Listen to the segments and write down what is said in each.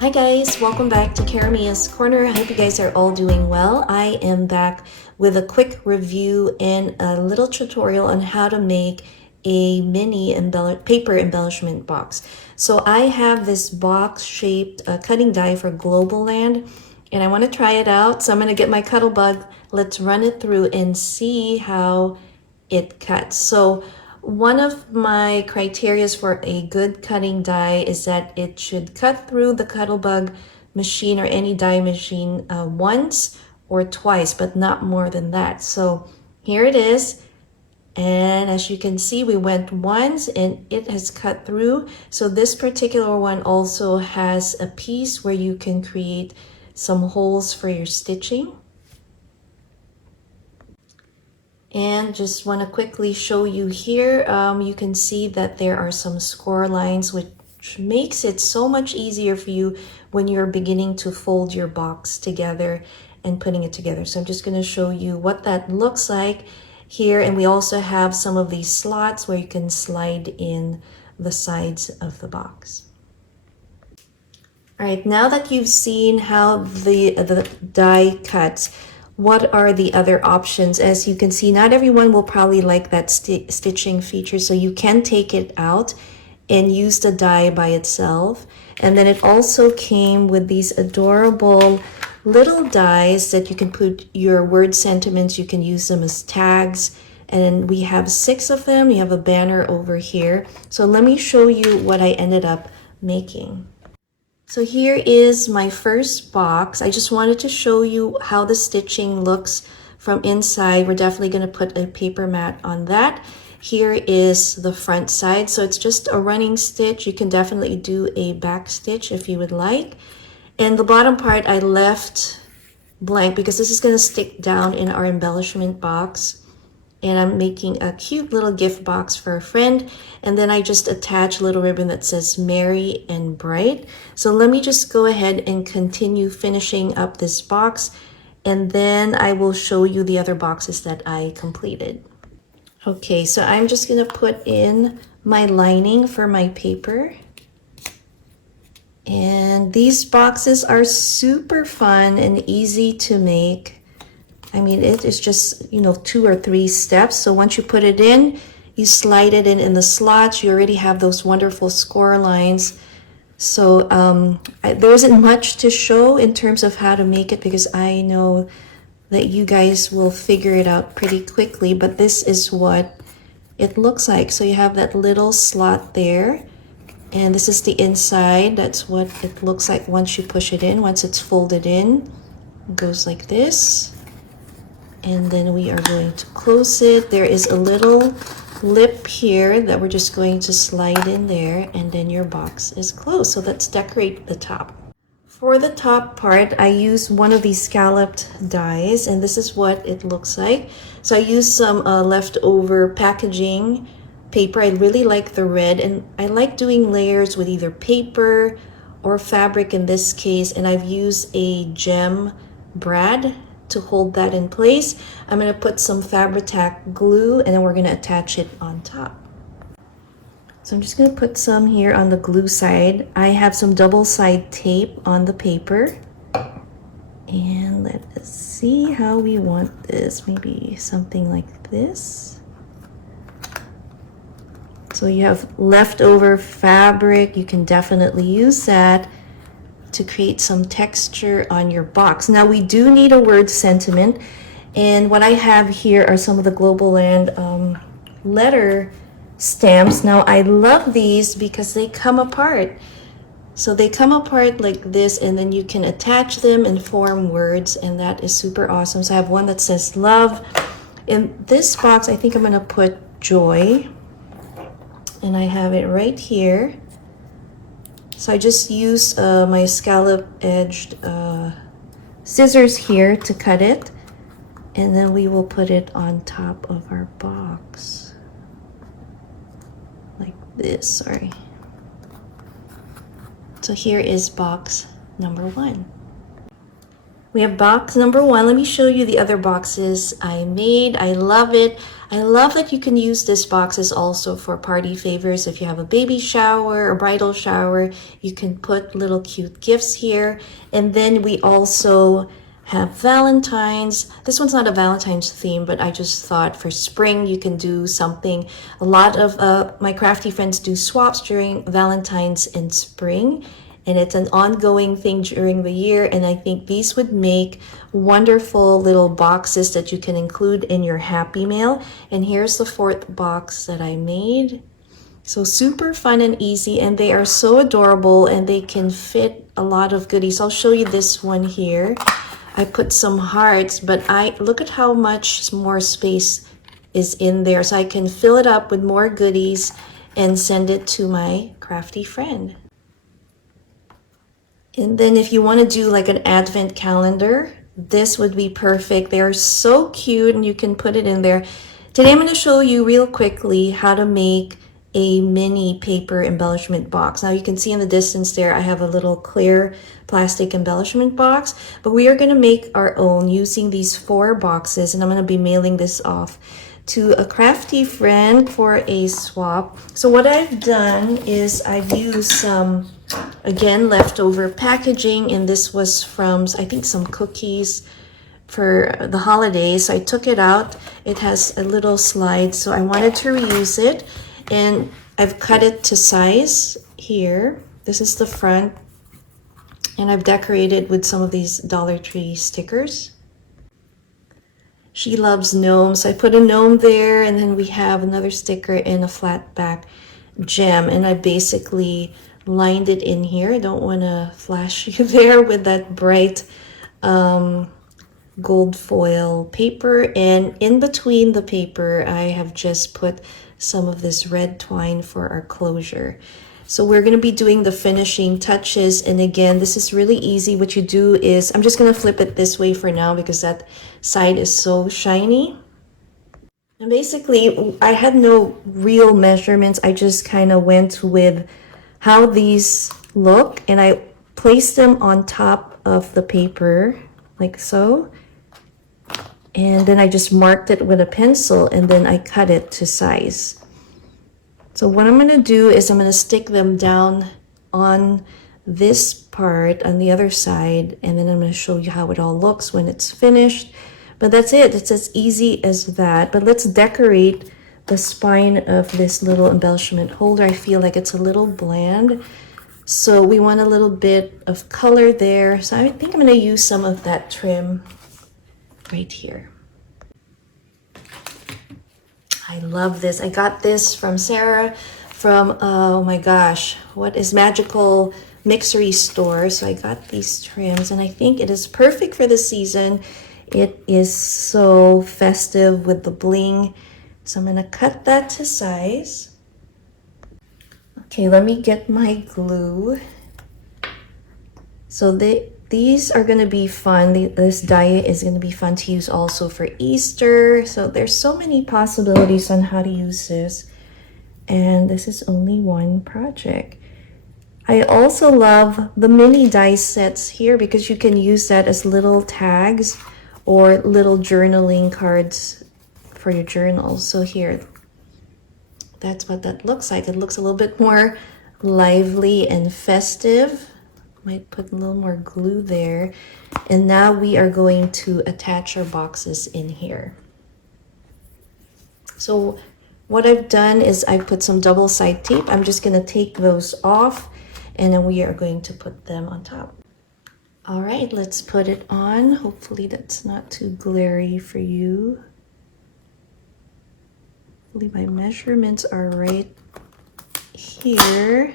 Hi guys, welcome back to Karamia's Corner. I hope you guys are all doing well. I am back with a quick review and a little tutorial on how to make a mini paper embellishment box. So I have this box shaped cutting die for Globleland and I want to try it out. So I'm going to get my cuttle bug. Let's run it through and see how it cuts. So one of my criterias for a good cutting die is that it should cut through the Cuttlebug machine or any die machine once or twice, but not more than that. So here it is. And as you can see, we went once and it has cut through. So this particular one also has a piece where you can create some holes for your stitching. And just want to quickly show you here, you can see that there are some score lines, which makes it so much easier for you when you're beginning to fold your box together and putting it together. So I'm just going to show you what that looks like here. And we also have some of these slots where you can slide in the sides of the box. All right, now that you've seen how the die cuts, what are the other options? As you can see, not everyone will probably like that stitching feature, so you can take it out and use the die by itself. And then it also came with these adorable little dies that you can put your word sentiments, you can use them as tags. And we have 6 of them. You have a banner over here. So let me show you what I ended up making. So here is my first box. I just wanted to show you how the stitching looks from inside. We're definitely going to put a paper mat on that. Here is the front side. So it's just a running stitch. You can definitely do a back stitch if you would like. And the bottom part I left blank because this is going to stick down in our embellishment box. And I'm making a cute little gift box for a friend. And then I just attach a little ribbon that says Merry and Bright. So let me just go ahead and continue finishing up this box. And then I will show you the other boxes that I completed. Okay, so I'm just gonna put in my lining for my paper. And these boxes are super fun and easy to make. I mean, it is just, 2 or 3 steps. So once you put it in, you slide it in the slots. You already have those wonderful score lines. So there isn't much to show in terms of how to make it because I know that you guys will figure it out pretty quickly. But this is what it looks like. So you have that little slot there. And this is the inside. That's what it looks like once you push it in. Once it's folded in, it goes like this. And then we are going to close it. There is a little lip here that we're just going to slide in there, and then your box is closed. So let's decorate the top. For the top part, I use one of these scalloped dies, and this is what it looks like. So I used some leftover packaging paper. I really like the red, and I like doing layers with either paper or fabric in this case, and I've used a gem brad to hold that in place. I'm going to put some Fabri-Tac glue and then we're going to attach it on top. So I'm just going to put some here on the glue side. I have some double side tape on the paper. And let us see how we want this. Maybe something like this. So you have leftover fabric. You can definitely use that to create some texture on your box. Now we do need a word sentiment, and what I have here are some of the Globleland letter stamps. Now I love these because they come apart. So they come apart like this, and then you can attach them and form words, and that is super awesome. So I have one that says love. In this box, I think I'm gonna put joy, and I have it right here. So I just use my scallop-edged scissors here to cut it. And then we will put it on top of our box. Like this, sorry. So here is box number 1. We have box number 1. Let me show you the other boxes I made. I love it. I love that you can use this boxes also for party favors. If you have a baby shower or bridal shower, you can put little cute gifts here. And then we also have Valentine's. This one's not a Valentine's theme, but I just thought for spring you can do something. A lot of my crafty friends do swaps during Valentine's and spring. And it's an ongoing thing during the year, and I think these would make wonderful little boxes that you can include in your Happy Mail. And here's the 4th box that I made. So super fun and easy, and they are so adorable, and they can fit a lot of goodies. I'll show you this one here. I put some hearts, but look at how much more space is in there, so I can fill it up with more goodies and send it to my crafty friend. And then if you want to do like an advent calendar, this would be perfect. They are so cute and you can put it in there. Today I'm going to show you real quickly how to make a mini paper embellishment box. Now you can see in the distance there I have a little clear plastic embellishment box, but we are going to make our own using these 4 boxes, and I'm going to be mailing this off to a crafty friend for a swap. So what I've done is I've used some, again, leftover packaging, and this was from, I think, some cookies for the holidays. So I took it out. It has a little slide, so I wanted to reuse it, and I've cut it to size here. This is the front, and I've decorated with some of these Dollar Tree stickers. She loves gnomes, so I put a gnome there, and then we have another sticker and a flat back gem, and I basically lined it in here. I don't want to flash you there with that bright gold foil paper, and in between the paper I have just put some of this red twine for our closure. So we're going to be doing the finishing touches, and again, this is really easy. What you do is, I'm just going to flip it this way for now because that side is so shiny. And basically, I had no real measurements. I just kind of went with how these look, and I placed them on top of the paper like so. And then I just marked it with a pencil, and then I cut it to size. So what I'm going to do is I'm going to stick them down on this part on the other side, and then I'm going to show you how it all looks when it's finished. But that's it. It's as easy as that. But let's decorate the spine of this little embellishment holder. I feel like it's a little bland, so we want a little bit of color there. So I think I'm going to use some of that trim right here. I love this. I got this from Sarah from, oh my gosh, what is Magical Mixery Store. So I got these trims, and I think it is perfect for the season. It is so festive with the bling. So I'm going to cut that to size. Okay, let me get my glue. So these are going to be fun. This diet is going to be fun to use also for Easter. So there's so many possibilities on how to use this. And this is only one project. I also love the mini die sets here because you can use that as little tags or little journaling cards for your journals. So here, that's what that looks like. It looks a little bit more lively and festive. Might put a little more glue there. And now we are going to attach our boxes in here. So what I've done is I put some double side tape. I'm just going to take those off, and then we are going to put them on top. All right, let's put it on. Hopefully that's not too glary for you. Hopefully my measurements are right here.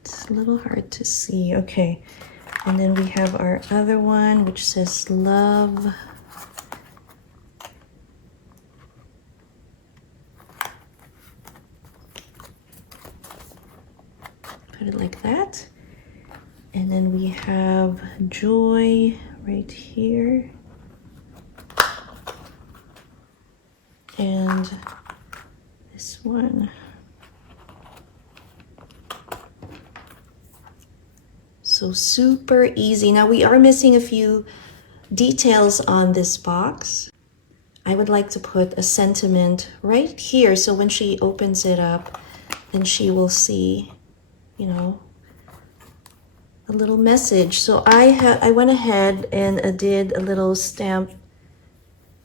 It's a little hard to see. Okay, and then we have our other one which says love. Put it like that. And then we have joy right here. And this one. So super easy. Now we are missing a few details on this box. I would like to put a sentiment right here, so when she opens it up, then she will see, you know, a little message. So I went ahead and did a little stamp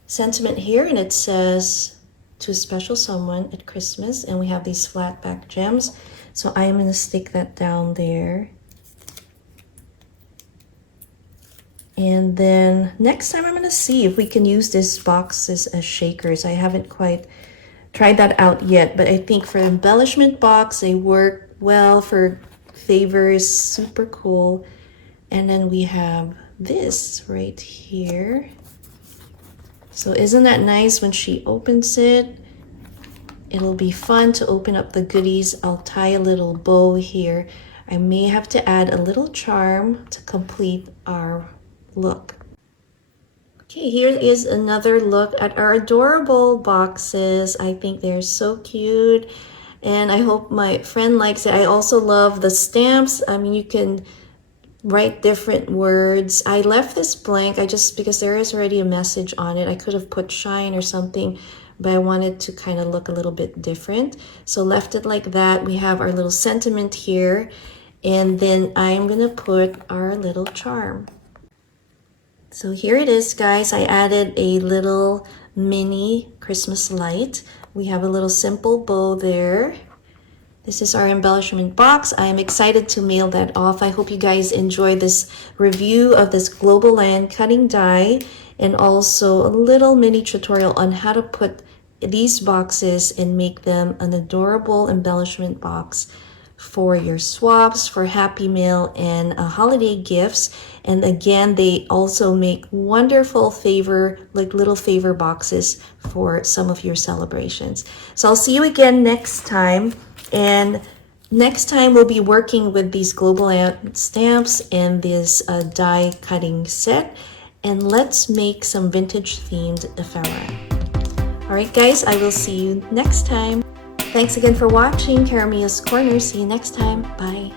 sentiment here, and it says, "To a special someone at Christmas," and we have these flat back gems. So I'm going to stick that down there. And then next time I'm going to see if we can use these boxes as shakers. I haven't quite tried that out yet, but I think for embellishment box, they work well. For favors, super cool. And then we have this right here. So isn't that nice? When she opens it, it'll be fun to open up the goodies. I'll tie a little bow here. I may have to add a little charm to complete our look. Okay, here is another look at our adorable boxes. I think they're so cute, and I hope my friend likes it. I also love the stamps. I mean, you can write different words. I left this blank because there is already a message on it. I could have put shine or something, but I wanted to kind of look a little bit different, so left it like that. We have our little sentiment here, and then I'm gonna put our little charm. So here it is, guys. I added a little mini Christmas light. We have a little simple bow there. This is our embellishment box. I am excited to mail that off. I hope you guys enjoy this review of this Globleland cutting die, and also a little mini tutorial on how to put these boxes and make them an adorable embellishment box for your swaps, for Happy Mail, and holiday gifts. And again, they also make wonderful little favor boxes for some of your celebrations. So I'll see you again next time. And next time we'll be working with these Globleland stamps and this die cutting set. And let's make some vintage themed ephemera. All right, guys, I will see you next time. Thanks again for watching Caramia's Corner. See you next time. Bye.